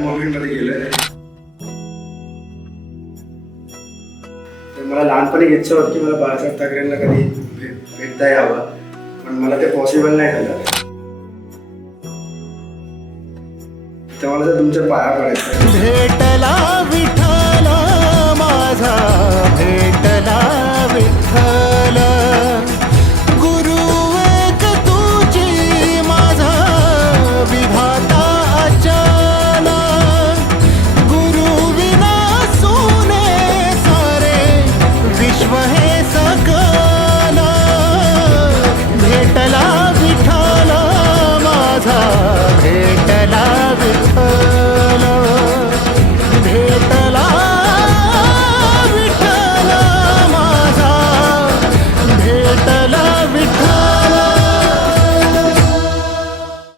मोमेंटमध्ये गेलोय. तर मला लहानपणी इच्छा होती की मला बाळासाहेब ठाकरेंना कधी भेटता यावं, पण मला ते पॉसिबल नाही झालं. तर मला तर तुमच्या पाया पडायचं. भेटला विठ्ठल माझा, भेटला विठ्ठल, गुरु एक तुझी माझा विधाता अचल, गुरु विना सोने सारे विश्व हे सकल, भेटला विठ्ठल माझा